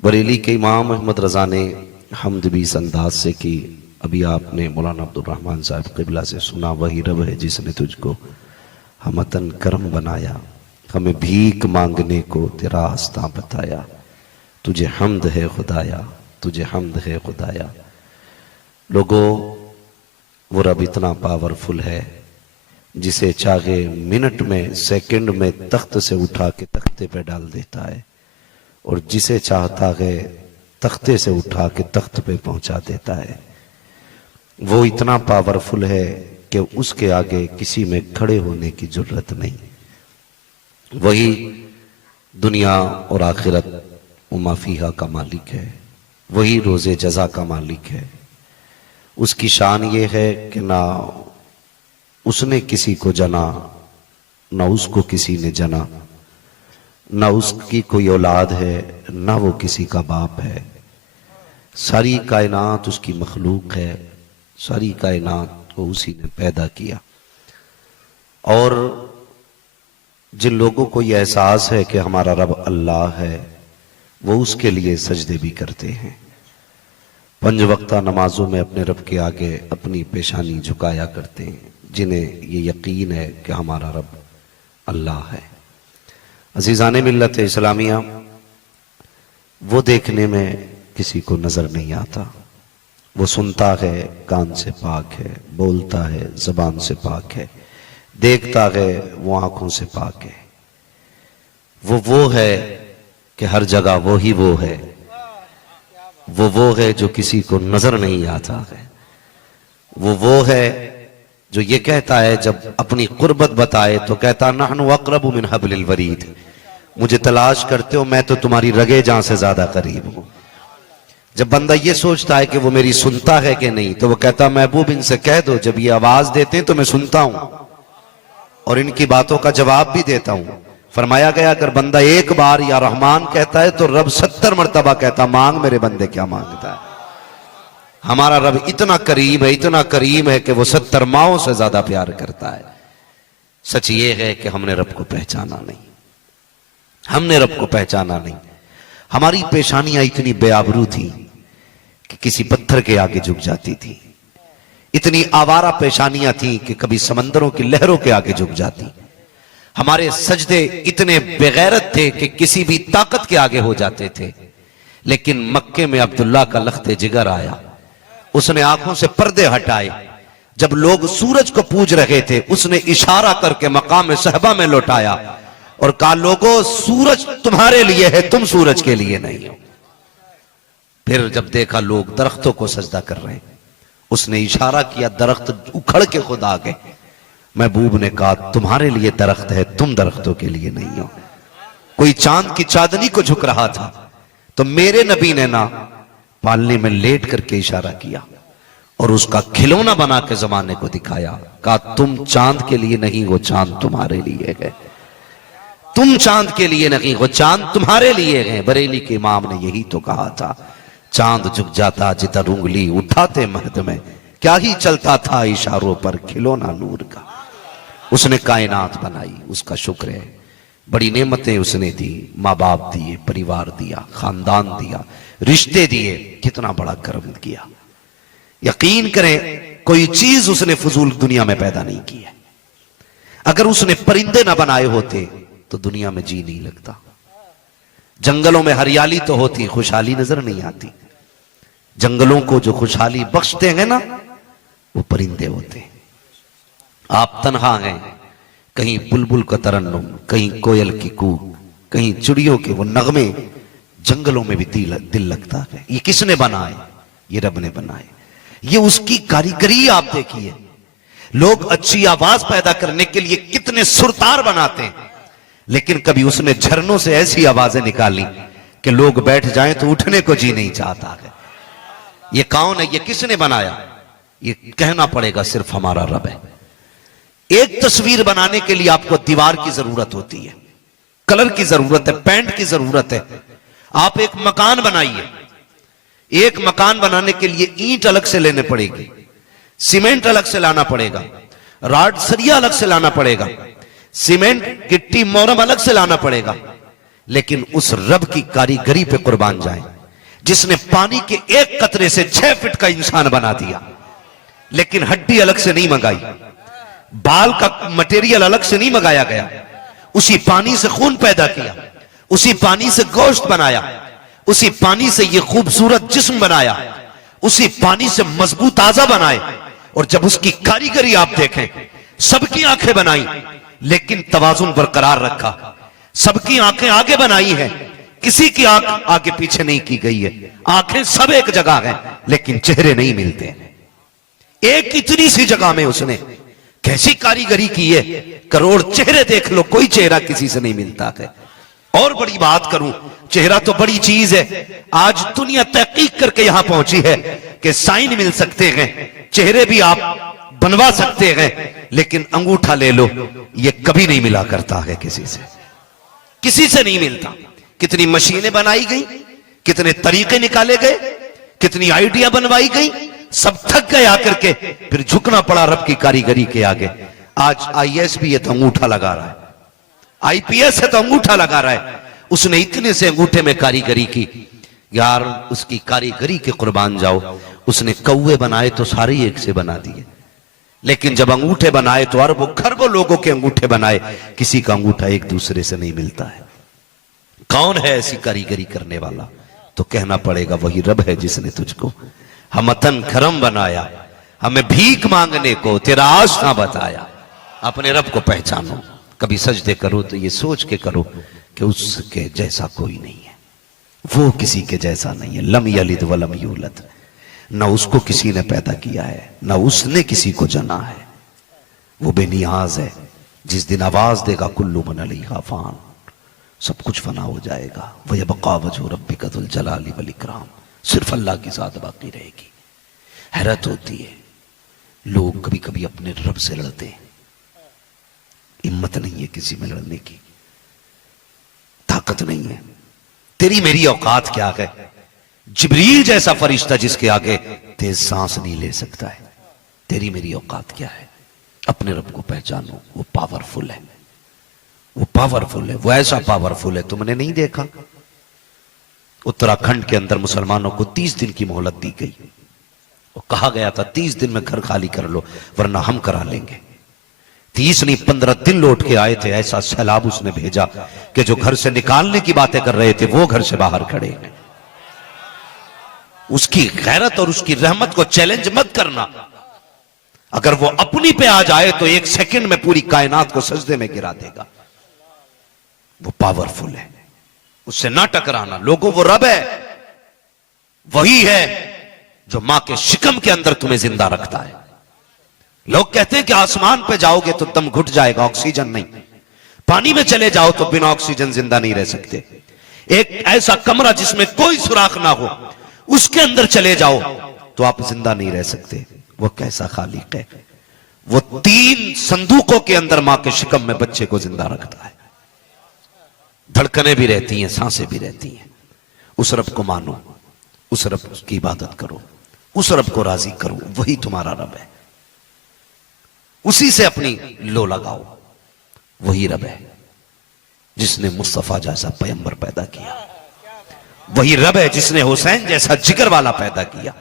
बरेली के इमाम अहमद रजा ने हमद भी इस अंदाज से की। अभी आपने मौलाना अब्दुल रहमान साहब क़िबला से सुना, वही रब है जिसने तुझको हमतन करम बनाया, हमें भीख मांगने को तेरा आस्था बताया, तुझे हमद है खुदाया, तुझे हमद है खुदाया। लोगों, वो रब इतना पावरफुल है जिसे चाहे मिनट में सेकंड में तख्त से उठा के तख्ते पे डाल देता है, और जिसे चाहता है तख्ते से उठा के तख्त पे पहुंचा देता है। वो इतना पावरफुल है कि उसके आगे किसी में खड़े होने की जरूरत नहीं। वही दुनिया और आखिरत उमाफीहा का मालिक है, वही रोजे जजा का मालिक है। उसकी शान ये है कि ना उसने किसी को जना, ना उसको किसी ने जना, ना उसकी कोई औलाद है, ना वो किसी का बाप है। सारी कायनात उसकी मखलूक है, सारी कायनात को उसी ने पैदा किया। और जिन लोगों को यह एहसास है कि हमारा रब अल्लाह है, वो उसके लिए सजदे भी करते हैं। 5 वक्ता नमाजों में अपने रब के आगे अपनी पेशानी झुकाया करते हैं, जिन्हें ये यकीन है कि हमारा रब अल्लाह है। अजीज़ाने मिल्लत इस्लामिया, वो देखने में किसी को नजर नहीं आता, वो सुनता है कान से पाक है, बोलता है जबान से पाक है, देखता है वो आंखों से पाक है। वो है कि हर जगह वो ही वो है। वो है जो किसी को नजर नहीं आता है। वो है जो ये कहता है, जब अपनी कुर्बत बताए तो कहता नहनु अक़रबु मिन हब्लिल वरीद, मुझे तलाश करते हो, मैं तो तुम्हारी रगे जान से ज्यादा करीब हूं। जब बंदा ये सोचता है कि वो मेरी सुनता है कि नहीं, तो वो कहता महबूब इनसे कह दो जब ये आवाज देते हैं तो मैं सुनता हूं और इनकी बातों का जवाब भी देता हूं। फरमाया गया अगर बंदा एक बार या रहमान कहता है तो रब 70 मरतबा कहता मांग मेरे बंदे क्या मांगता है। हमारा रब इतना करीब है, इतना करीम है कि वो 70 माओं से ज्यादा प्यार करता है। सच ये है कि हमने रब को पहचाना नहीं, हमने रब को पहचाना नहीं। हमारी पेशानियां इतनी बेआबरू थी कि किसी पत्थर के आगे झुक जाती थी, इतनी आवारा पेशानियां थी कि कभी समंदरों की लहरों के आगे झुक जाती। हमारे सजदे इतने बेगैरत थे कि किसी भी ताकत के आगे हो जाते थे। लेकिन मक्के में अब्दुल्ला का लख्ते जिगर आया, उसने आंखों से पर्दे हटाए। जब लोग सूरज को पूज रहे थे, उसने इशारा करके मकाम सहबा में लौटाया और कहा लोगों सूरज तुम्हारे लिए है, तुम सूरज के लिए नहीं हो। फिर जब देखा लोग दरख्तों को सजदा कर रहे हैं, उसने इशारा किया, दरख्त उखड़ के खुद आ गए। महबूब ने कहा तुम्हारे लिए दरख्त है, तुम दरख्तों के लिए नहीं हो। कोई चांद की चांदनी को झुक रहा था तो मेरे नबी ने ना पालने में लेट करके इशारा किया और उसका खिलौना बना के जमाने को दिखाया। कहा तुम चांद के लिए नहीं हो, चांद तुम्हारे लिए है। तुम चांद के लिए नहीं हो, चांद तुम्हारे लिए है। बरेली के इमाम ने यही तो कहा था, चांद झुक जाता जिधर उंगली उठाते महद में, क्या ही चलता था इशारों पर खिलौना नूर का। उसने कायनात बनाई, उसका शुक्र है। बड़ी नेमतें उसने दी, माँ बाप दिए, परिवार दिया, खानदान दिया, रिश्ते दिए, कितना बड़ा कर्म किया। यकीन करें कोई चीज उसने फजूल दुनिया में पैदा नहीं की है। अगर उसने परिंदे ना बनाए होते तो दुनिया में जी नहीं लगता। जंगलों में हरियाली तो होती, खुशहाली नजर नहीं आती। जंगलों को जो खुशहाली बख्शते हैं ना, वो परिंदे होते हैं। आप तन्हा हैं, कहीं बुलबुल का तरन्नुम, कहीं कोयल की कूक, कहीं चिड़ियों के वो नगमे, जंगलों में भी दिल लगता है। ये किसने बनाए? ये रब ने बनाए। ये उसकी कारीगरी आप देखिए। लोग अच्छी आवाज पैदा करने के लिए कितने सुरतार बनाते हैं, लेकिन कभी उसने झरनों से ऐसी आवाजें निकाली कि लोग बैठ जाएं तो उठने को जी नहीं चाहता है। ये कौन है? ये किसने बनाया? ये कहना पड़ेगा सिर्फ हमारा रब है। एक तस्वीर बनाने के लिए आपको दीवार की जरूरत होती है, कलर की जरूरत है, पेंट की जरूरत है। आप एक मकान बनाइए, एक मकान बनाने के लिए ईंट अलग से लेने पड़ेगी, सीमेंट अलग से लाना पड़ेगा, राड सरिया अलग से लाना पड़ेगा, सीमेंट गिट्टी मोरम अलग से लाना पड़ेगा, लेकिन उस रब की कारीगरी पे कुर्बान जाए जिसने पानी के एक कतरे से 6 फीट का इंसान बना दिया, लेकिन हड्डी अलग से नहीं मंगाई, बाल का मटेरियल अलग से नहीं मंगाया गया, उसी पानी से खून पैदा किया, उसी पानी से गोश्त बनाया, उसी पानी से ये खूबसूरत जिस्म बनाया, उसी पानी से मजबूत आजा बनाए। और जब उसकी कारीगरी आप देखें, सबकी आंखें बनाई लेकिन तवाजुन बरकरार रखा, सबकी आंखें आगे बनाई हैं, किसी की आंख आगे पीछे नहीं की गई है, आंखें सब एक जगह हैं लेकिन चेहरे नहीं मिलते। एक इतनी सी जगह में उसने कैसी कारीगरी की है, करोड़ चेहरे देख लो, कोई चेहरा किसी से नहीं मिलता है। और बड़ी बात करूं, चेहरा तो बड़ी चीज है, आज दुनिया तहकीक करके यहां पहुंची है कि साइन मिल सकते हैं, चेहरे भी आप बनवा सकते हैं, लेकिन अंगूठा ले लो, ये कभी नहीं मिला करता है किसी से नहीं मिलता। कितनी मशीनें बनाई गई, कितने तरीके निकाले गए, कितनी आइडिया बनवाई गई, सब थक गए आकर के, फिर झुकना पड़ा रब की कारीगरी के आगे। आज आईएएस भी है तो अंगूठा लगा रहा है, आईपीएस है तो अंगूठा लगा रहा है। उसने इतने से अंगूठे में कारीगरी की, यार उसकी कारीगरी के कुर्बान जाओ। उसने कौवे बनाए तो सारे एक से बना दिए, लेकिन जब अंगूठे बनाए तो अरबों खरबों लोगों के अंगूठे बनाए, किसी का अंगूठा एक दूसरे से नहीं मिलता है। कौन है ऐसी कारीगरी करने वाला? तो कहना पड़ेगा वही रब है जिसने तुझको हमतन करम बनाया, हमें भीख मांगने को तेरा आशना बताया। अपने रब को पहचानो, कभी सजदे करो तो ये सोच के करो कि उसके जैसा कोई नहीं है, वो किसी के जैसा नहीं है। लम यलिद वलम यूलद, न उसको किसी ने पैदा किया है, न उसने किसी को जना है। वो बेनियाज है, जिस दिन आवाज देगा कुल्लू मन अलैहा फान, सब कुछ फना हो जाएगा। वह यबका वजहु रब्बिका जुल जलाली वल इकराम, सिर्फ अल्लाह की जात बाकी रहेगी। हैरत होती है, लोग कभी कभी अपने रब से लड़ते हैं, हिम्मत नहीं है किसी में लड़ने की, ताकत नहीं है। तेरी मेरी औकात क्या है? जिब्रील जैसा फरिश्ता जिसके आगे तेज सांस नहीं ले सकता है, तेरी मेरी औकात क्या है? अपने रब को पहचानो, वो पावरफुल है, वो पावरफुल है, वो ऐसा पावरफुल है तुमने नहीं देखा। उत्तराखंड के अंदर मुसलमानों को 30 दिन की मोहलत दी गई, वो कहा गया था 30 दिन में घर खाली कर लो वरना हम करा लेंगे। 30 नहीं 15 दिन लौट के आए थे। ऐसा सैलाब उसने भेजा कि जो घर से निकालने की बातें कर रहे थे वो घर से बाहर खड़े हैं। उसकी गैरत और उसकी रहमत को चैलेंज मत करना। अगर वो अपनी पे आ जाए तो 1 सेकंड में पूरी कायनात को सजदे में गिरा देगा। वो पावरफुल है, उससे ना टकराना। लोगों, वो रब है, वही है जो मां के शिकम के अंदर तुम्हें जिंदा रखता है। लोग कहते हैं कि आसमान पे जाओगे तो दम घुट जाएगा, ऑक्सीजन नहीं। पानी में चले जाओ तो बिना ऑक्सीजन जिंदा नहीं रह सकते। एक ऐसा कमरा जिसमें कोई सुराख ना हो, उसके अंदर चले जाओ तो आप जिंदा नहीं रह सकते। वो कैसा खालिक है? वो 3 संदूकों के अंदर मां के शिकम में बच्चे को जिंदा रखता है। धड़कनें भी रहती हैं, सांसें भी रहती हैं। उस रब को मानो, उस रब की इबादत करो, उस रब को राजी करो, वही तुम्हारा रब है। उसी से अपनी लो लगाओ। वही रब है जिसने मुस्तफा जैसा पैगंबर पैदा किया। वही रब है जिसने हुसैन जैसा जिगर वाला पैदा किया।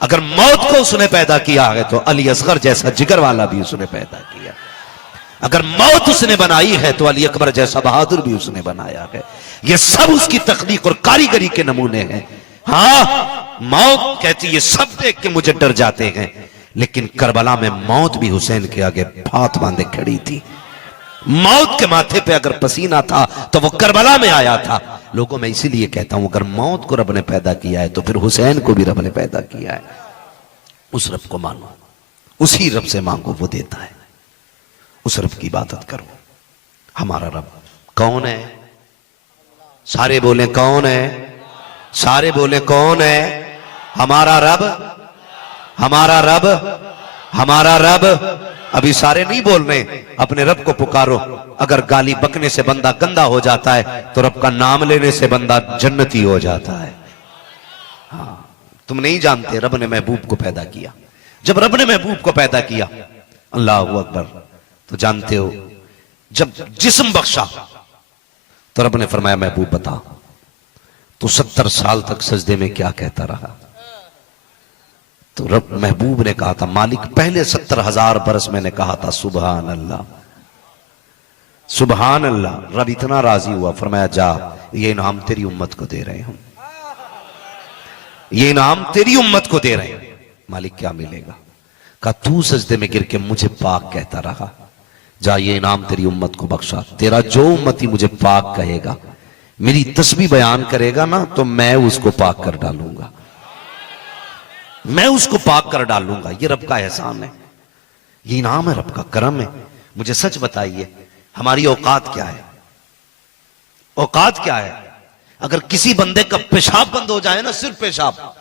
अगर मौत को उसने पैदा किया है तो अली असगर जैसा जिगर वाला भी उसने पैदा किया। अगर मौत उसने बनाई है तो अली अकबर जैसा बहादुर भी उसने बनाया है। ये सब उसकी तख्लीक और कारीगरी के नमूने हैं। हाँ, मौत कहती है सब देख के मुझे डर जाते हैं, लेकिन करबला में मौत भी हुसैन के आगे हाथ बांधे खड़ी थी। मौत के माथे पे अगर पसीना था तो वो करबला में आया था। लोगों, मैं इसीलिए कहता हूं अगर मौत को रब ने पैदा किया है तो फिर हुसैन को भी रब ने पैदा किया है। उस रब को मानो, उसी रब से मांगो, वो देता है। उस रब की इबादत करो। हमारा रब कौन है? सारे बोले कौन है? सारे बोले कौन है? हमारा रब, हमारा रब, हमारा रब। अभी सारे नहीं बोल रहे, अपने रब को पुकारो। अगर गाली बकने से बंदा गंदा हो जाता है तो रब का नाम लेने से बंदा जन्नती हो जाता है। हाँ, तुम नहीं जानते रब ने महबूब को पैदा किया। जब रब ने महबूब को पैदा किया, अल्लाह अकबर, तो जानते हो जब जिस्म बख्शा तो रब ने फरमाया महबूब बता, तू 70 साल तक सजदे में क्या कहता रहा? तो रब महबूब ने कहा था, मालिक पहले 70,000 बरस मैंने कहा था सुबहान अल्लाह सुबहान अल्लाह। रब इतना राजी हुआ, फरमाया जा, ये इनाम तेरी उम्मत को दे रहे हैं हम, ये इनाम तेरी उम्मत को दे रहे हैं। मालिक क्या मिलेगा? कहा तू सजदे में गिर के मुझे पाक कहता रहा, जा ये इनाम तेरी उम्मत को बख्शा। तेरा जो उम्मती मुझे पाक कहेगा, मेरी तस्बीह बयान करेगा ना, तो मैं उसको पाक कर डालूंगा, मैं उसको पाक कर डालूंगा। ये रब का एहसान है, ये इनाम है, रब का करम है। मुझे सच बताइए, हमारी औकात क्या है? औकात क्या है? अगर किसी बंदे का पेशाब बंद हो जाए ना, सिर्फ पेशाब,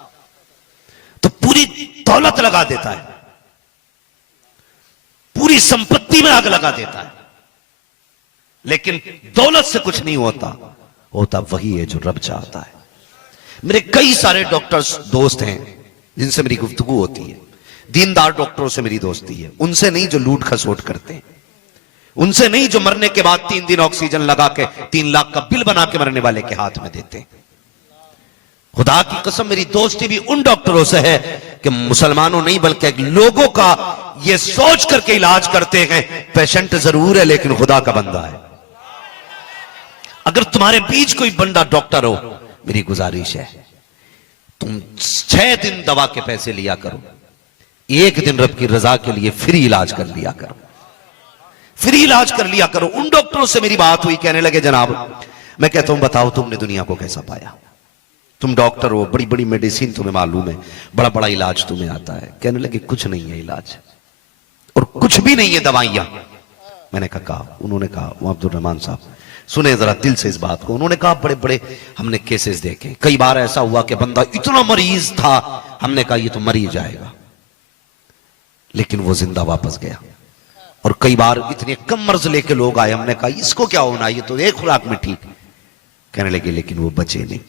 तो पूरी दौलत लगा देता है, पूरी संपत्ति में आग लगा देता है। लेकिन दौलत से कुछ नहीं होता, होता वही है जो रब चाहता है। मेरे कई सारे डॉक्टर्स दोस्त हैं जिनसे मेरी गुफ्तगू होती है, दीनदार डॉक्टरों से मेरी दोस्ती है। उनसे नहीं जो लूट खसोट करते हैं, उनसे नहीं जो मरने के बाद 3 दिन ऑक्सीजन लगा के 3 लाख का बिल बना के मरने वाले के हाथ में देते हैं। खुदा की कसम, मेरी दोस्ती भी उन डॉक्टरों से है कि मुसलमानों नहीं बल्कि लोगों का ये सोच करके इलाज करते हैं, पेशेंट जरूर है लेकिन खुदा का बंदा है। अगर तुम्हारे बीच कोई बंदा डॉक्टर हो, मेरी गुजारिश है तुम 6 दिन दवा के पैसे लिया करो, 1 दिन रब की रजा के लिए फ्री इलाज कर लिया करो, फ्री इलाज कर लिया करो। उन डॉक्टरों से मेरी बात हुई, कहने लगे जनाब, मैं कहता हूं बताओ तुमने दुनिया को कैसा पाया? तुम डॉक्टर हो, बड़ी बड़ी मेडिसिन तुम्हें मालूम है, बड़ा बड़ा इलाज तुम्हें आता है। कहने लगे कुछ नहीं है इलाज, और कुछ भी नहीं है दवाइयां। मैंने कहा, उन्होंने कहा, वो अब्दुल रहमान साहब सुने जरा दिल से इस बात को। उन्होंने कहा बड़े बड़े हमने केसेस देखे, कई बार ऐसा हुआ कि बंदा इतना मरीज था, हमने कहा ये तो मर ही जाएगा, लेकिन वो जिंदा वापस गया। और कई बार इतने कम मर्ज लेके लोग आए, हमने कहा इसको क्या होना, ये तो 1 खुराक में ठीक। कहने लगे लेकिन वो बचे नहीं।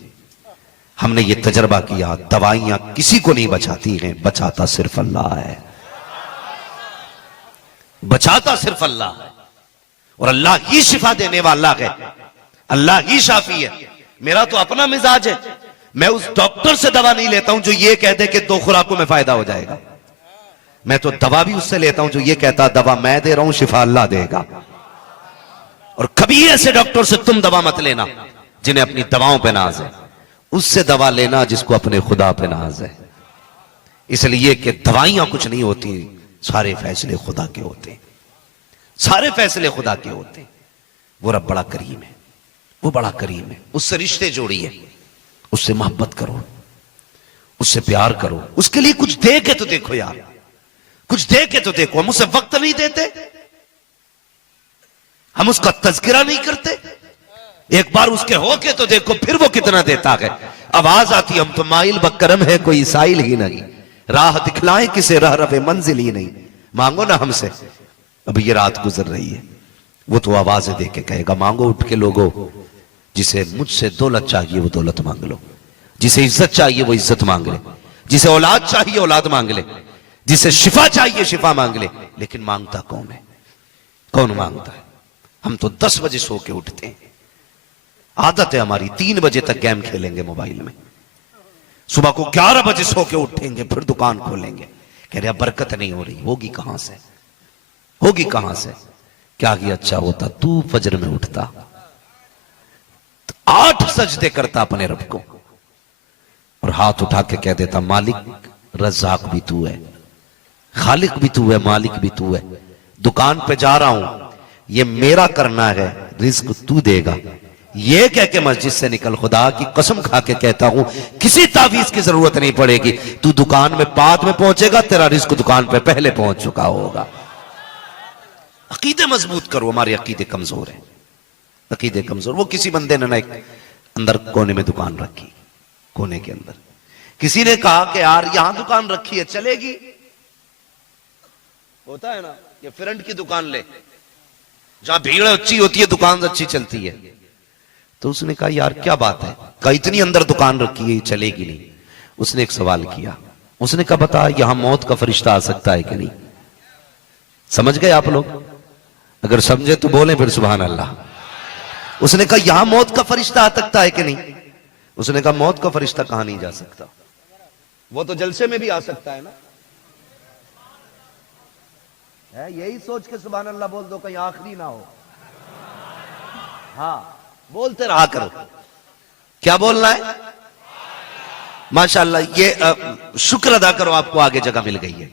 हमने ये तजर्बा किया, दवाइयां किसी को नहीं बचाती हैं, बचाता सिर्फ अल्लाह है, बचाता सिर्फ अल्लाह है। और अल्लाह ही शिफा देने वाला है, अल्लाह ही शाफी है। मेरा तो अपना मिजाज है, मैं उस डॉक्टर से दवा नहीं लेता हूं जो ये कह दे कि 2 खुराकों में फायदा हो जाएगा। मैं तो दवा भी उससे लेता हूं जो ये कहता दवा मैं दे रहा हूं, शिफा अल्लाह देगा। और कभी ऐसे डॉक्टर से तुम दवा मत लेना जिन्हें अपनी दवाओं पे नाज है, उससे दवा लेना जिसको अपने खुदा पे नाज है। इसलिए कि दवाइयां कुछ नहीं होती, सारे फैसले खुदा के होते हैं, सारे फैसले खुदा के होते हैं। वो रब बड़ा करीम है, वो बड़ा करीम है। उससे रिश्ते जोड़िए, उससे मोहब्बत करो, उससे प्यार करो, उसके लिए कुछ दे के तो देखो यार, कुछ दे के तो देखो। हम उसे वक्त नहीं देते, हम उसका तज़किरा नहीं करते। एक बार उसके होके तो देखो, फिर वो कितना देता है। आवाज आती हम तो माइल बकरम है, कोई साइल ही नहीं, राह दिखलाए किसे रह रवे मंजिल ही नहीं। मांगो ना हमसे, अभी ये रात गुजर रही है, वो तो आवाजें दे के कहेगा मांगो उठ के लोगों, जिसे मुझसे दौलत चाहिए वो दौलत मांग लो, जिसे इज्जत चाहिए वो इज्जत मांग ले, जिसे औलाद चाहिए औलाद मांग ले, जिसे शिफा चाहिए शिफा मांग ले। लेकिन मांगता कौन है? कौन मांगता है? हम तो 10 बजे सो के उठते हैं, आदत है हमारी 3 बजे तक गेम खेलेंगे मोबाइल में, सुबह को 11 बजे सो के उठेंगे, फिर दुकान खोलेंगे। कह रहे बरकत नहीं हो रही, होगी कहां से, होगी कहां से? क्या ही अच्छा होता तू फजर में उठता, 8 सजदे करता अपने रब को, और हाथ उठा के कह देता मालिक रज़ाक भी तू है, खालिक भी तू है, मालिक भी तू है। दुकान पे जा रहा हूं, ये मेरा करना है, रिस्क तू देगा। ये कह के मस्जिद से निकल, खुदा की कसम खा के कहता हूं किसी तावीज की जरूरत नहीं पड़ेगी। तू दुकान में बाद में पहुंचेगा, तेरा रिस्क दुकान पे पहले पहुंच चुका होगा। अकीदे मजबूत करो, हमारे अकीदे कमजोर है, अकीदे कमजोर। वो किसी बंदे ने ना एक अंदर कोने में दुकान रखी, कोने के अंदर किसी ने कहा कि यार यहां दुकान रखी है चलेगी? होता है ना, ये फ्रंट की दुकान ले, जहां भीड़ अच्छी होती है दुकान अच्छी चलती है। तो उसने कहा यार क्या बात है, कहा इतनी अंदर दुकान रखी है चलेगी नहीं। उसने एक सवाल किया, उसने कहा बता यहां मौत का फरिश्ता आ सकता है कि नहीं? समझ गए आप लोग? अगर समझे तो बोले फिर सुभान अल्लाह। उसने कहा यहां मौत का फरिश्ता आ सकता है कि नहीं? उसने कहा मौत का फरिश्ता कहां नहीं जा सकता, वो तो जलसे में भी आ सकता है ना। है यही सोच के सुभान अल्लाह बोल दो, कहीं आखिरी ना हो। हाँ, बोलते रहा करो। क्या बोलना है? माशाअल्लाह, ये शुक्र अदा करो आपको आगे जगह मिल गई है,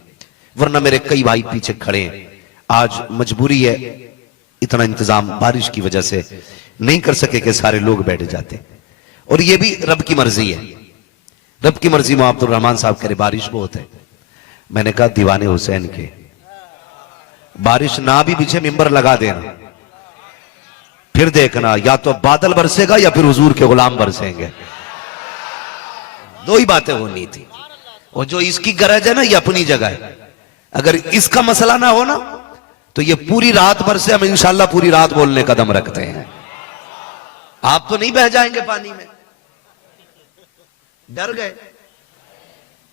वरना मेरे कई भाई पीछे खड़े हैं। आज मजबूरी है, इतना इंतजाम बारिश की वजह से नहीं कर सके कि सारे लोग बैठ जाते, और ये भी रब की मर्जी है। रब की मर्जी में अब्दुल रहमान साहब कह रहे बारिश बहुत है। मैंने कहा दीवाने हुसैन के, बारिश ना भी पीछे मिंबर लगा देना, फिर देखना या तो बादल बरसेगा या फिर हुजूर के गुलाम बरसेंगे। दो ही बातें होनी थी। और जो इसकी गरज है ना, ये अपनी जगह है। अगर इसका मसला ना हो ना, तो ये पूरी रात भर से हम इंशाल्लाह पूरी रात बोलने का दम रखते हैं। आप तो नहीं बह जाएंगे पानी में? डर गए?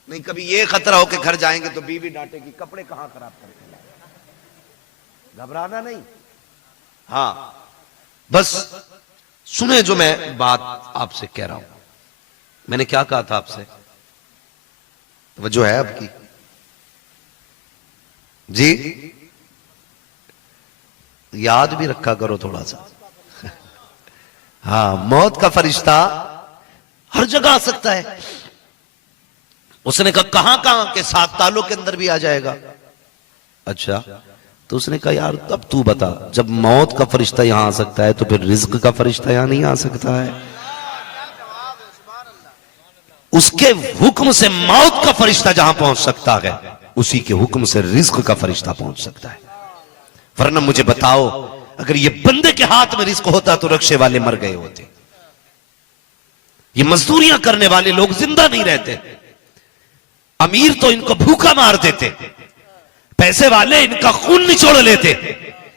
नहीं, कभी ये खतरा हो कि घर जाएंगे तो बीवी डांटेगी, कपड़े कहां खराब करके लाए। घबराना नहीं। हाँ, बस सुने जो मैं बात आपसे कह रहा हूं। मैंने क्या कहा था आपसे? वो जो है आपकी जी, याद भी रखा करो थोड़ा सा। हाँ, मौत का फरिश्ता हर जगह आ सकता है। उसने कहा कहां कहां के 7 तालों के अंदर भी आ जाएगा। अच्छा, तो उसने कहा यार अब तू बता, जब मौत का फरिश्ता यहां आ सकता है तो फिर रिज्क का फरिश्ता यहां नहीं आ सकता है? उसके हुक्म से मौत का फरिश्ता जहां पहुंच सकता है, उसी के हुक्म से रिज्क का फरिश्ता पहुंच सकता है। वरना मुझे बताओ, अगर ये बंदे के हाथ में रिज्क होता तो रक्शे वाले मर गए होते, ये मजदूरियां करने वाले लोग जिंदा नहीं रहते। अमीर तो इनको भूखा मार देते, पैसे वाले इनका खून निचोड़ लेते,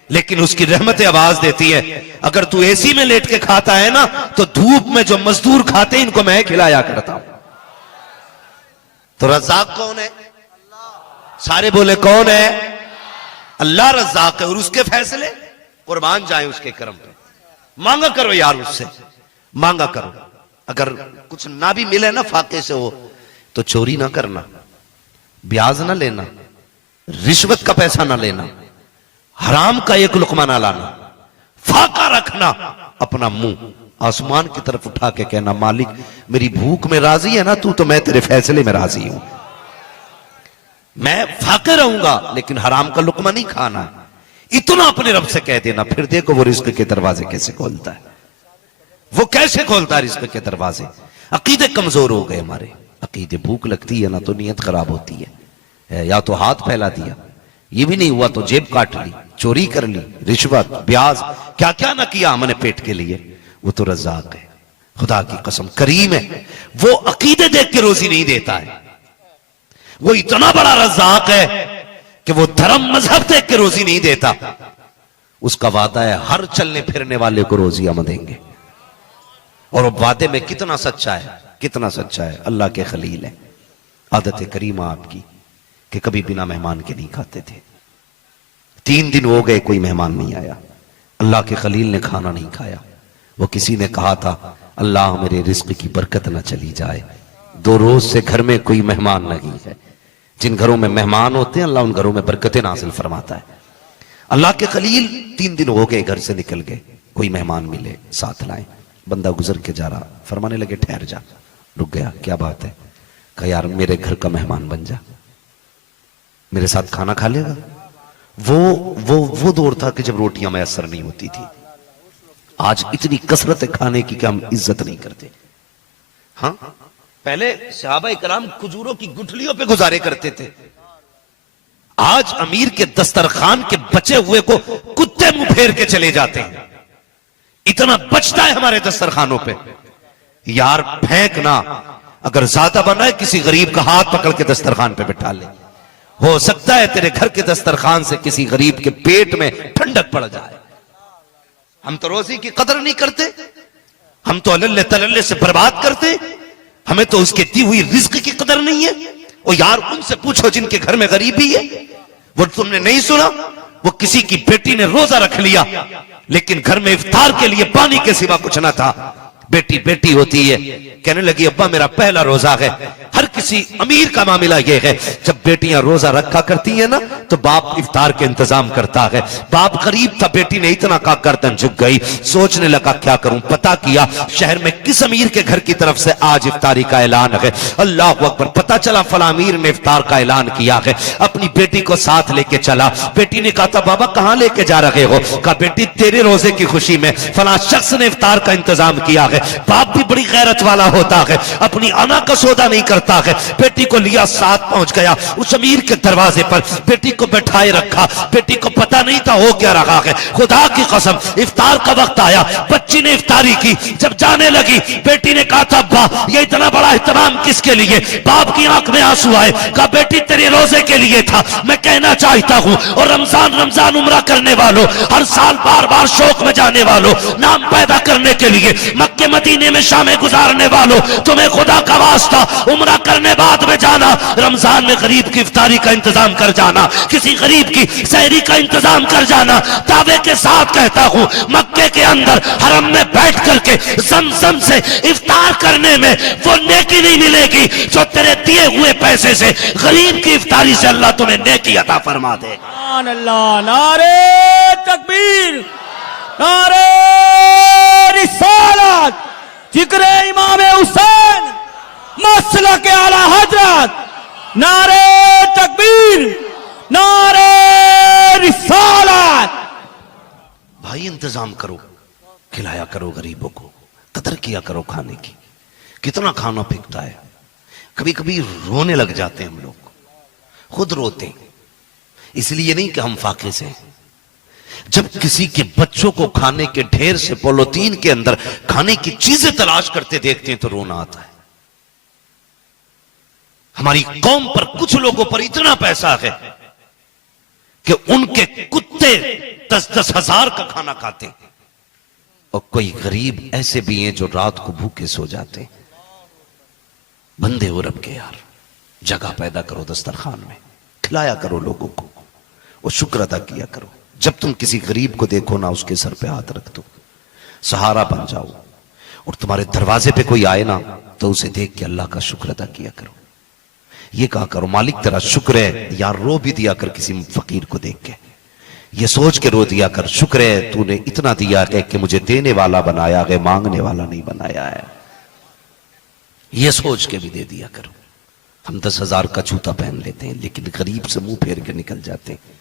लेकिन उसकी रहमत आवाज देती है, अगर तू एसी में लेट के खाता है ना, तो धूप में जो मजदूर खाते इनको मैं खिलाया करता हूं। तो रज़ाक कौन है? सारे बोले कौन है? अल्लाह रज़ाक है, और उसके फैसले कुर्बान जाए उसके करम पे। मांगा करो यार, उससे मांगा करो। अगर कुछ ना भी मिले ना, फाके से हो, तो चोरी ना करना, ब्याज ना लेना, रिश्वत का पैसा ना लेना, हराम का एक लुकमा ना लाना, फाका रखना, अपना मुंह आसमान की तरफ उठा के कहना मालिक मेरी भूख में राजी है ना तू, तो मैं तेरे फैसले में राजी हूं। मैं फाके रहूंगा लेकिन हराम का लुकमा नहीं खाना। इतना अपने रब से कह देना, फिर देखो वो रिज्क के दरवाजे कैसे खोलता है। वो कैसे खोलता है रिज्क के दरवाजे। अकीदे कमजोर हो गए हमारे, अकीदे, भूख लगती है ना तो नीयत खराब होती है, या तो हाथ फैला दिया, ये भी नहीं हुआ तो जेब काट ली, चोरी कर ली, रिश्वत, ब्याज, क्या क्या ना किया हमने पेट के लिए। वो तो रज़ाक है, खुदा की कसम करीम है। वो अकीदे देख के रोजी नहीं देता है, वो इतना बड़ा रज़ाक है कि वो धर्म मजहब देख के रोजी नहीं देता। उसका वादा है हर चलने फिरने वाले को रोजी हम देंगे। और वो वादे में कितना सच्चा है, कितना सच्चा है। अल्लाह के खलील है, आदत करीमा आपकी कि कभी बिना मेहमान के नहीं खाते थे। 3 दिन हो गए कोई मेहमान नहीं आया, अल्लाह के खलील ने खाना नहीं खाया। वो किसी ने कहा था अल्लाह मेरे रिस्क की बरकत ना चली जाए, 2 रोज से घर में कोई मेहमान नहीं है। जिन घरों में मेहमान होते हैं अल्लाह उन घरों में बरकतें नाजिल फरमाता है। अल्लाह के खलील 3 दिन हो गए घर से निकल गए, कोई मेहमान मिले साथ लाए। बंदा गुजर के जा रहा, फरमाने लगे ठहर जा। रुक गया, क्या बात है? कहा यार मेरे घर का मेहमान बन जा, मेरे साथ खाना खा लेगा। वो दौर था कि जब रोटियां मैसर नहीं होती थी। आज इतनी कसरत है खाने की कि हम इज्जत नहीं करते। हाँ, पहले सहाबा इकराम खजूरों की गुठलियों पे गुजारे करते थे। आज अमीर के दस्तरखान के बचे हुए को कुत्ते मुंह फेर के चले जाते हैं। इतना बचता है हमारे दस्तरखानों पे। यार फेंकना, अगर ज्यादा बना है किसी गरीब का हाथ पकड़ के दस्तरखान पे बिठा ले। हो सकता है तेरे घर के दस्तरखान से किसी गरीब के पेट में ठंडक पड़ जाए। हम तो रोजी की कदर नहीं करते, हम तो अल्ले तल्ले से बर्बाद करते। हमें तो उसके दी हुई रिज्क की कदर नहीं है। और यार उनसे पूछो जिनके घर में गरीबी है। वो तुमने नहीं सुना, वो किसी की बेटी ने रोजा रख लिया, लेकिन घर में इफ्तार के लिए पानी के सिवा कुछ ना था। बेटी बेटी होती है, कहने लगी अब्बा मेरा पहला रोजा है। हर किसी अमीर का मामला यह है, जब बेटियां रोजा रखा करती है ना तो बाप इफ्तार के इंतजाम करता है। बाप गरीब था, बेटी ने इतना कहा गर्दन झुक गई, सोचने लगा क्या करूं। पता किया शहर में किस अमीर के घर की तरफ से आज इफ्तारी का ऐलान है। अल्लाह अकबर, पता चला फला अमीर ने इफ्तार का ऐलान किया है। अपनी बेटी को साथ लेके चला। बेटी ने कहा था बाबा कहां लेके जा रहे हो? कहा बेटी तेरे रोजे की खुशी में फला शख्स ने इफ्तार का इंतजाम किया है। बाप भी बड़ी गैरत वाला होता है, अपनी अना का सौदा नहीं करता है। बेटी को लिया, साथ पहुंच गया उस अमीर के दरवाजे पर, बेटी को बैठाए रखा। बेटी को पता नहीं था हो क्या रहा है। खुदा की कसम इफ्तार का वक्त आया, बच्ची ने इफ्तारी की। जब जाने लगी बेटी ने कहा था अब्बा ये इतना बड़ा एहतमाम किसके लिए? बाप की आंख में आंसू आए। कहा बेटी तेरे रोजे के लिए था। मैं कहना चाहता हूं और रमजान रमजान उम्रा करने वालों, हर साल बार बार शौक में जाने वालों, नाम पैदा करने के लिए मक्के मदीने में शामें गुजारने वालों, तुम्हें खुदा का वास्ता उम्रा करने बाद में जाना, रमजान में गरीब की इफ्तारी का इंतजाम कर जाना, किसी गरीब की सहरी का इंतजाम कर जाना। दावे के साथ कहता हूं मक्के के अंदर हरम में बैठ करके ज़मज़म से इफ्तार करने में वो नेकी नहीं मिलेगी जो तेरे दिए हुए पैसे से गरीब की इफ्तारी से अल्लाह तुम्हें नेकी अता फरमा दे। अल्लाह, नारे तकबीर, नारे रिसालत, जिक्र इमाम हुसैन मसलक आला हजरत, नारे तकबीर, नारे रिसालत। भाई इंतजाम करो, खिलाया करो गरीबों को, कदर किया करो खाने की। कितना खाना फेंकता है, कभी कभी रोने लग जाते हैं हम लोग, खुद रोते हैं। इसलिए नहीं कि हम फाके से, जब किसी के बच्चों को खाने के ढेर से पॉलिथीन के अंदर खाने की चीजें तलाश करते देखते हैं तो रोना आता है। हमारी कौम पर कुछ लोगों पर इतना पैसा है कि उनके कुत्ते 10-10 हजार का खाना खाते हैं, और कोई गरीब ऐसे भी हैं जो रात को भूखे सो जाते हैं। बंदे हो रब के यार, जगह पैदा करो दस्तरखान में, खिलाया करो लोगों को, वो शुक्र अदा किया करो। जब तुम किसी गरीब को देखो ना, उसके सर पे हाथ रख दो, सहारा बन जाओ। और तुम्हारे दरवाजे पे कोई आए ना तो उसे देख के अल्लाह का शुक्र अदा किया करो। ये कहा करो मालिक तेरा शुक्र है, यार रो भी दिया कर किसी फकीर को देख के, ये सोच के रो दिया कर शुक्र है तूने इतना दिया है कि मुझे देने वाला बनाया है, मांगने वाला नहीं बनाया है। ये सोच के भी दे दिया करो। हम 10,000 का जूता पहन लेते हैं लेकिन गरीब से मुंह फेर के निकल जाते हैं।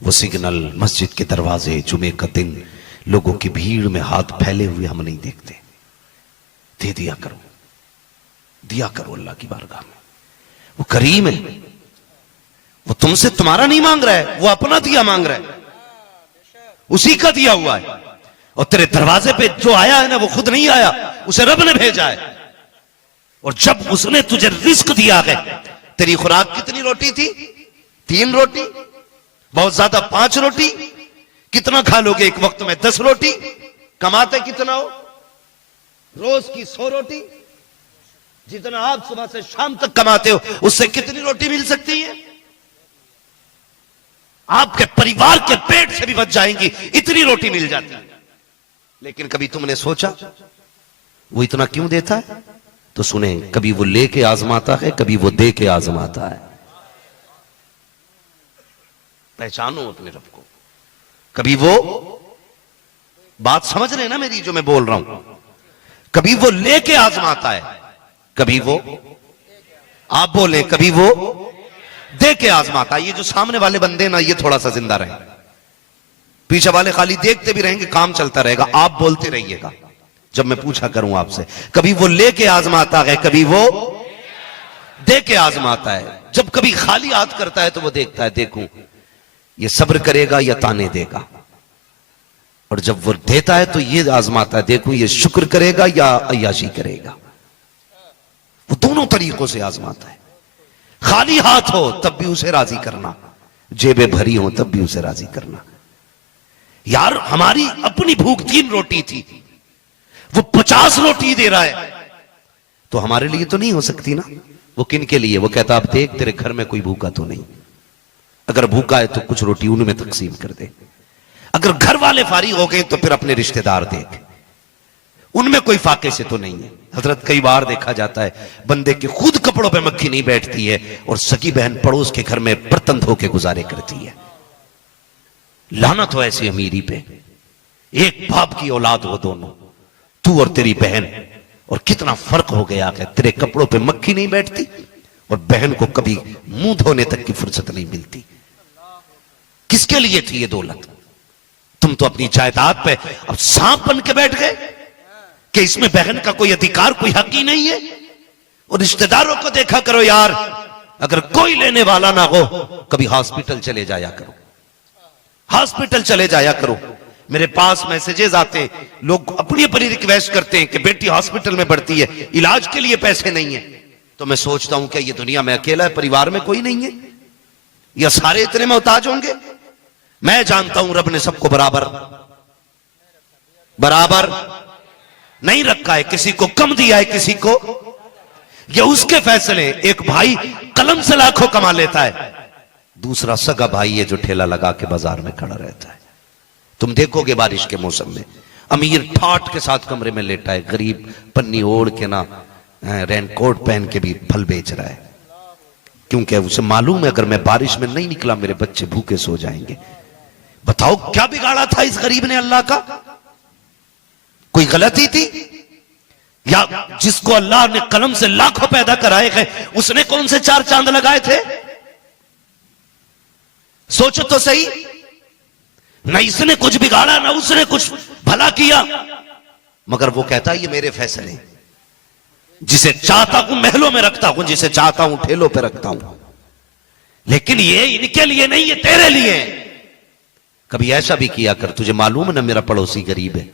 वो सिग्नल, मस्जिद के दरवाजे, जुमे का दिन, लोगों की भीड़ में हाथ फैले हुए हम नहीं देखते। दे दिया करो, दिया करो अल्लाह की बारगाह में। वो करीम है, वो तुमसे तुम्हारा नहीं मांग रहा है, वो अपना दिया मांग रहा है, उसी का दिया हुआ है। और तेरे दरवाजे पे जो आया है ना वो खुद नहीं आया, उसे रब ने भेजा है। और जब उसने तुझे रिस्क दिया है, तेरी खुराक कितनी रोटी थी? 3 रोटी, बहुत ज्यादा 5 रोटी। कितना खा लोगे एक वक्त में? 10 रोटी। कमाते कितना हो? रोज की 100 रोटी। जितना आप सुबह से शाम तक कमाते हो उससे कितनी रोटी मिल सकती है? आपके परिवार के पेट से भी बच जाएंगी, इतनी रोटी मिल जाती है। लेकिन कभी तुमने सोचा वो इतना क्यों देता है? तो सुने, कभी वो लेके आजमाता है, कभी वो दे के आजमाता है। पहचानो अपने रब को। कभी वो, बात समझ रहे ना मेरी जो मैं बोल रहा हूं, कभी वो लेके आजमाता है, कभी वो, आप बोले, कभी वो दे के आजमाता है। ये जो सामने वाले बंदे ना, ये थोड़ा सा जिंदा रहे, पीछे वाले खाली देखते भी रहेंगे, काम चलता रहेगा, आप बोलते रहिएगा जब मैं पूछा करूं आपसे। कभी वो लेके आजमाता है, कभी वो दे के आजमाता है। जब कभी खाली हाथ करता है तो वो देखता है, देखूं ये सब्र करेगा या ताने देगा। और जब वो देता है तो ये आजमाता है, देखूं ये शुक्र करेगा या अय्याशी करेगा। वो दोनों तरीकों से आजमाता है। खाली हाथ हो तब भी उसे राजी करना, जेबें भरी हो तब भी उसे राजी करना। यार हमारी अपनी भूख 3 रोटी थी, वो 50 रोटी दे रहा है, तो हमारे लिए तो नहीं हो सकती ना। वो किन के लिए? वो कहता अब देख तेरे घर में कोई भूखा तो नहीं, अगर भूखा है तो कुछ रोटी उनमें तकसीम कर दे। अगर घर वाले फारिग हो गए तो फिर अपने रिश्तेदार देख, उनमें कोई फाके से तो नहीं है। हजरत कई बार देखा जाता है बंदे के खुद कपड़ों पे मक्खी नहीं बैठती है और सगी बहन पड़ोस के घर में बर्तन धो के गुजारे करती है। लानत हो ऐसी अमीरी पे। एक बाप की औलाद हो दोनों, तू और तेरी बहन, और कितना फर्क हो गया है। तेरे कपड़ों पे मक्खी नहीं बैठती और बहन को कभी मुंह धोने तक की फुर्सत नहीं मिलती। किसके लिए थी ये दौलत? तुम तो अपनी जायदाद पे अब सांप बन के बैठ गए कि इसमें बहन का कोई अधिकार, कोई हक ही नहीं है। और रिश्तेदारों को देखा करो यार, अगर कोई लेने वाला ना हो कभी हॉस्पिटल चले जाया करो, हॉस्पिटल चले जाया करो। मेरे पास मैसेजेस आते हैं, लोग अपनी अपनी रिक्वेस्ट करते हैं कि बेटी हॉस्पिटल में बढ़ती है, इलाज के लिए पैसे नहीं है। तो मैं सोचता हूं कि ये दुनिया में अकेला है, परिवार में कोई नहीं है, या सारे इतने मोहताज होंगे? मैं जानता हूं रब ने सबको बराबर बराबर नहीं रखा है, किसी को कम दिया है, किसी को, ये उसके फैसले। एक भाई कलम से लाखों कमा लेता है, दूसरा सगा भाई है जो ठेला लगा के बाजार में खड़ा रहता है। तुम देखोगे बारिश के मौसम में अमीर ठाट के साथ कमरे में लेटा है, गरीब पन्नी ओढ़ के ना रेनकोट पहन के भी फल बेच रहा है, क्योंकि उसे मालूम है अगर मैं बारिश में नहीं निकला मेरे बच्चे भूखे सो जाएंगे। बताओ क्या बिगाड़ा था इस गरीब ने अल्लाह का? कोई गलती थी? या जिसको अल्लाह ने कलम से लाखों पैदा कराए गए उसने कौन से चार चांद लगाए थे? सोचो तो सही। ना इसने कुछ बिगाड़ा ना उसने कुछ भला किया, मगर वो कहता है ये मेरे फैसले, जिसे चाहता हूं महलों में रखता हूं, जिसे चाहता हूं ठेलों पे रखता हूं, लेकिन ये इनके लिए नहीं, ये तेरे लिए। कभी ऐसा भी किया कर, तुझे मालूम है ना मेरा पड़ोसी गरीब है,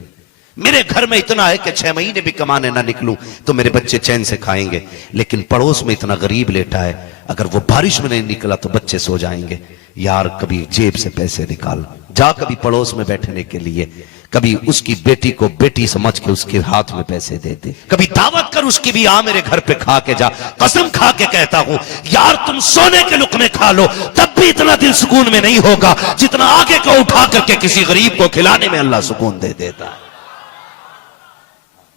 मेरे घर में इतना है कि 6 महीने भी कमाने ना निकलूं तो मेरे बच्चे चैन से खाएंगे, लेकिन पड़ोस में इतना गरीब लेटा है, अगर वो बारिश में नहीं निकला तो बच्चे सो जाएंगे। यार कभी जेब से पैसे निकाल, जा कभी पड़ोस में बैठने के लिए, कभी उसकी बेटी को बेटी समझ के उसके हाथ में पैसे दे दे, कभी दावत कर उसकी भी, आ मेरे घर पे खा के जा। कसम खा के कहता हूं यार, तुम सोने के लुकमे खा लो तब भी इतना दिल सुकून में नहीं होगा जितना आगे को उठा करके किसी गरीब को खिलाने में अल्लाह सुकून दे देता है।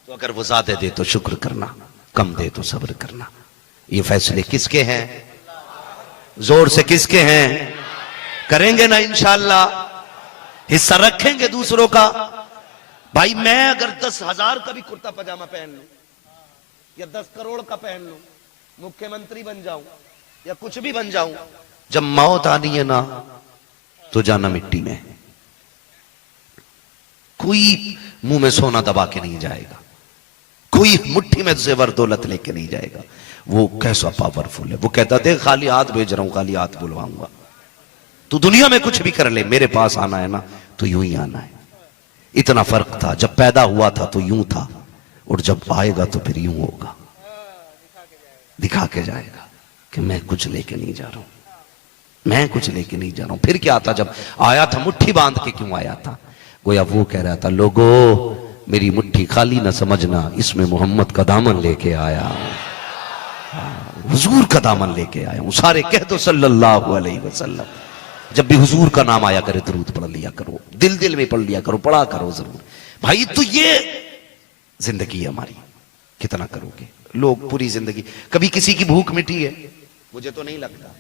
तो अगर वो ज्यादा दे तो शुक्र करना, कम दे तो सब्र करना। ये फैसले किसके हैं? जोर से किसके हैं? करेंगे ना इंशाअल्लाह, हिस्सा रखेंगे दूसरों का। भाई मैं अगर 10,000 का भी कुर्ता पजामा पहन लूं या 10 करोड़ का पहन लूं, मुख्यमंत्री बन जाऊं या कुछ भी बन जाऊं, जब मौत आनी है ना तो जाना मिट्टी में। कोई मुंह में सोना दबा के नहीं जाएगा, कोई मुट्ठी में जेवर दौलत लेके नहीं जाएगा। वो कैसा पावरफुल है, वो कहता थे खाली हाथ भेज रहा हूं, खाली हाथ बुलवाऊंगा। तू दुनिया में कुछ भी कर ले, मेरे पास आना है ना तो यूं ही आना है। इतना फर्क था, जब पैदा हुआ था तो यूं था, और जब आएगा तो फिर यूं होगा, दिखा के जाएगा कि मैं कुछ लेके नहीं जा रहा हूं, मैं कुछ लेके नहीं जा रहा हूं। फिर क्या था, जब आया था मुट्ठी बांध के क्यों आया था? गोया वो कह रहा था लोगों मेरी मुट्ठी खाली ना समझना, इसमें मोहम्मद का दामन लेके आया, हुजूर का दामन लेके आया हूं। सारे कह दो सल्लल्लाहु अलैहि वसल्लम। जब भी हुजूर का नाम आया करे दरूद पढ़ लिया करो, दिल दिल में पढ़ लिया करो, पढ़ा करो जरूर भाई। तो ये जिंदगी है हमारी, कितना करोगे? लोग पूरी जिंदगी, कभी किसी की भूख मिटी है? मुझे तो नहीं लगता।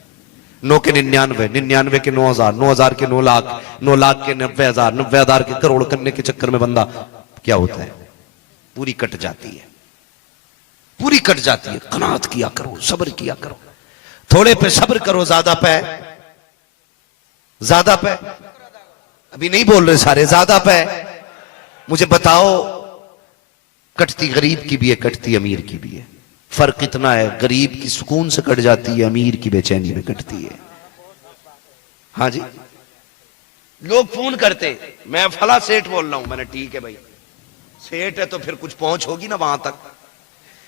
9 के 99, 99 के 9,000, 9,000 के 9 लाख, 9 लाख के 90,000, 90,000 के करोड़ करने के चक्कर में बंदा क्या होता है? पूरी कट जाती है, पूरी कट जाती है। कनात किया करो, सब्र किया करो, थोड़े पे सब्र करो, ज्यादा पे, ज्यादा पे अभी नहीं बोल रहे सारे, ज्यादा पे। मुझे बताओ, कटती गरीब की भी है, कटती अमीर की भी है। फर्क इतना है, गरीब की सुकून से कट जाती है, अमीर की बेचैनी में कटती है। हाँ जी, लोग फोन करते, मैं फला सेठ बोल रहा हूं, मैंने ठीक है भाई, सेठ है तो फिर कुछ पहुंच होगी ना वहां तक,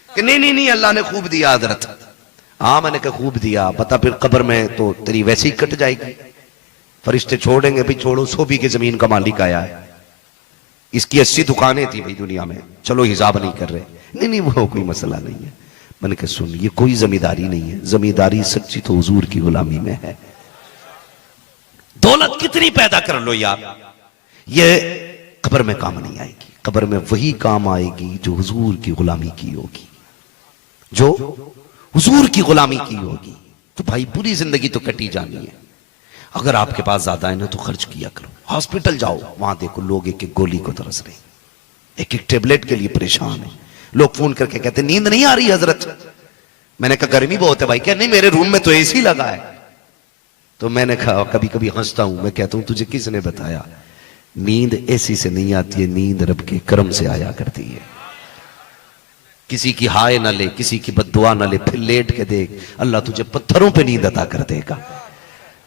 कि नहीं नहीं नहीं अल्लाह ने खूब दिया हजरत। हाँ मैंने कहा खूब दिया, बता फिर कब्र में तो तेरी वैसे ही कट जाएगी, फरिश्ते छोड़ेंगे भी, छोड़ो 100 बीघे जमीन का मालिक आया है, इसकी 80 दुकानें थी भाई दुनिया में, चलो हिसाब नहीं कर रहे, नहीं नहीं वो कोई मसला नहीं है। मैंने कहा सुन, ये कोई जमींदारी नहीं है, जमींदारी सच्ची तो हुजूर की गुलामी में है। दौलत कितनी पैदा कर लो यार, ये कब्र में काम नहीं आएगी। कब्र में वही काम आएगी जो हुजूर की गुलामी की होगी, जो हुजूर की गुलामी की होगी। तो भाई पूरी जिंदगी तो कटी जानी है। अगर आपके पास ज्यादा है ना तो खर्च किया करो। हॉस्पिटल जाओ, वहां देखो लोग एक एक गोली को तरस रहे, एक एक टेबलेट के लिए परेशान है। लोग फोन करके कहते नींद नहीं आ रही हजरत। मैंने कहा गर्मी बहुत है भाई। क्या नहीं, मेरे रूम में तो एसी लगा है। तो मैंने कहा, कभी कभी हंसता हूं, मैं कहता हूं तुझे किसने बताया नींद एसी से नहीं आती है, नींद रब के करम से आया करती है। किसी की हाय ना ले, किसी की बद्दुआ ना ले, फिर लेट के देख अल्लाह तुझे पत्थरों पे नींद अता कर देगा।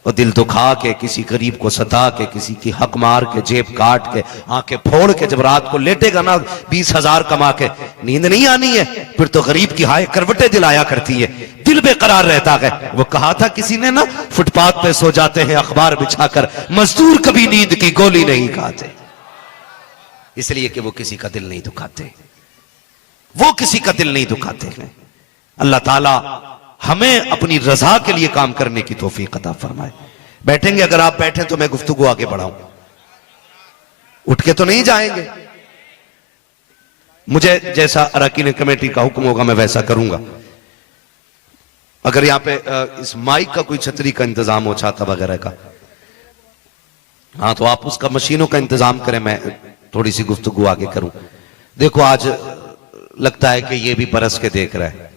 और दिल दुखा के, किसी गरीब को सता के, किसी की हक मार के, जेब काट के, आंखें फोड़ के जब रात को लेटेगा ना 20,000 कमा के, नींद नहीं आनी है, फिर तो गरीब की हाय करवटें दिलाया करती है, दिल बेकरार रहता है। वो कहा था किसी ने ना, फुटपाथ पे सो जाते हैं अखबार बिछाकर, मजदूर कभी नींद की गोली नहीं खाते, इसलिए कि वो किसी का दिल नहीं दुखाते, वो किसी का दिल नहीं दुखाते हैं। अल्लाह ताला हमें अपनी रजा के लिए काम करने की तौफीक अता फरमाए। बैठेंगे, अगर आप बैठे तो मैं गुफ्तगू आगे बढ़ाऊं, उठ के तो नहीं जाएंगे। मुझे जैसा अरकान कमेटी का हुक्म होगा मैं वैसा करूंगा। अगर यहां पे इस माइक का कोई छतरी का इंतजाम हो, छाता वगैरह का, हाँ तो आप उसका मशीनों का इंतजाम करें, मैं थोड़ी सी गुफ्तगू आगे करूं। देखो आज लगता है कि ये भी बरस के देख रहा है।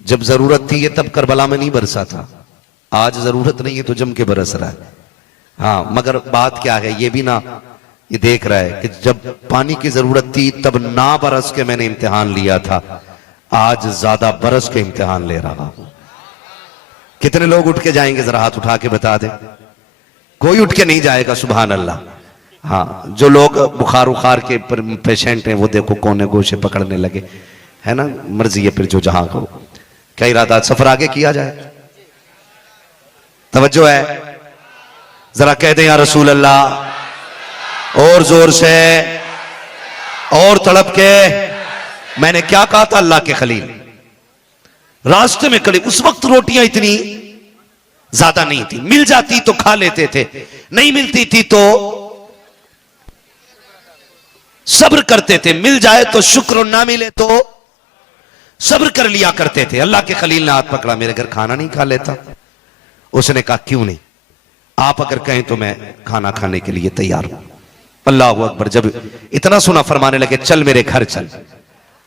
जब जरूरत थी ये तब करबला में नहीं बरसा था, आज जरूरत नहीं है तो जम के बरस रहा है। हाँ मगर बात क्या है, ये भी ना ये देख रहा है कि जब पानी की जरूरत थी तब ना बरस के मैंने इम्तिहान लिया था, आज ज्यादा बरस के इम्तिहान ले रहा हूं। कितने लोग उठ के जाएंगे, जरा हाथ उठा के बता दें। कोई उठ के नहीं जाएगा, सुभान अल्लाह। हाँ जो लोग बुखार उखार के पेशेंट हैं वो देखो कोने गोशे पकड़ने लगे, है ना, मर्जी है फिर जो जहां को। क्या इरादा, सफर आगे किया जाए? तवज्जो है, जरा कह दें या रसूल अल्लाह, और जोर से और तड़प के। मैंने क्या कहा था, अल्लाह के खलील रास्ते में खड़े, उस वक्त रोटियां इतनी ज्यादा नहीं थी, मिल जाती तो खा लेते थे, नहीं मिलती थी तो सब्र करते थे, मिल जाए तो शुक्र और ना मिले तो सब्र कर लिया करते थे। अल्लाह के खलील ने हाथ पकड़ा, मेरे घर खाना नहीं खा लेता? उसने कहा क्यों नहीं, आप अगर कहें तो मैं खाना खाने के लिए तैयार हूं। अल्लाह अकबर। जब इतना सुना फरमाने लगे चल मेरे घर चल,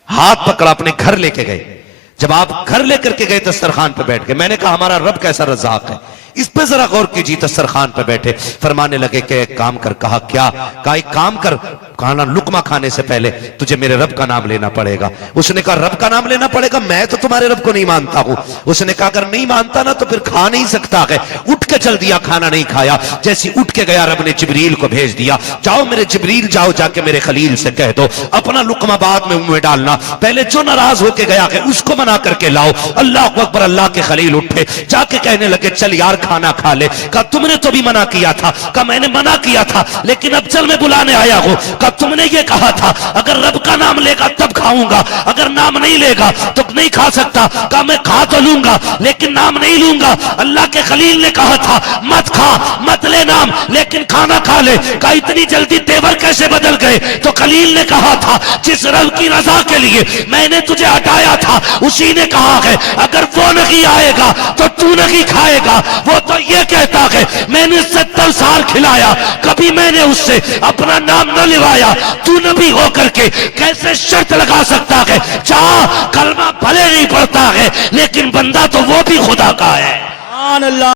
हाथ पकड़ा अपने घर लेके गए। जब आप घर लेकर के गए दस्तरखान पे बैठ गए, मैंने कहा हमारा रब कैसा रज़ाक है, इस पे जरा गौर कीजिए। दस्तरखान पे बैठे, फरमाने लगे कि एक काम कर। कहा क्या? कहा एक काम कर, खाना लुकमा खाने से पहले तुझे मेरे रब का नाम लेना पड़ेगा। उसने कहा रब का नाम लेना पड़ेगा, मैं तो तुम्हारे रब को नहीं मानता हूं। उसने कहा अगर नहीं मानता ना तो फिर खा नहीं सकता है। उठ के चल दिया, खाना नहीं खाया। जैसी उठ के गया, रब ने जिब्रील को भेज दिया, जाओ मेरे जिब्रील, जाओ जाके मेरे खलील से कह दो अपना लुकमा बाद में मुंह में डालना, पहले जो नाराज होके गया है उसको मना करके लाओ। अल्लाह अकबर। अल्लाह के खलील उठे, जाके कहने लगे चल यार खाना खा ले। कहा तुमने तो भी मना किया था। कहा मैंने मना किया था, लेकिन अब चल मैं बुलाने आया हूं। कहा तुमने ये कहा था अगर रब का नाम लेगा तब खाऊंगा, अगर नाम नहीं लेगा तो नहीं खा सकता। कहा मैं खा तो लूंगा लेकिन नाम नहीं लूंगा। अल्लाह के खलील ने कहा था मत खा मत ले नाम, लेकिन खाना खा ले। कहा इतनी जल्दी तेवर कैसे बदल गए? तो खलील ने कहा था जिस रब की रजा के लिए मैंने तुझे हटाया था उसी ने कहा है अगर वो नहीं आएगा तो तू नहीं खाएगा। वो तो ये कहता है मैंने 70 साल खिलाया, कभी मैंने उससे अपना नाम न लिवाया, तू नबी होकर के कैसे शर्त लगा सकता है? चाह कलमा भले नहीं पड़ता है लेकिन बंदा तो वो भी खुदा का है।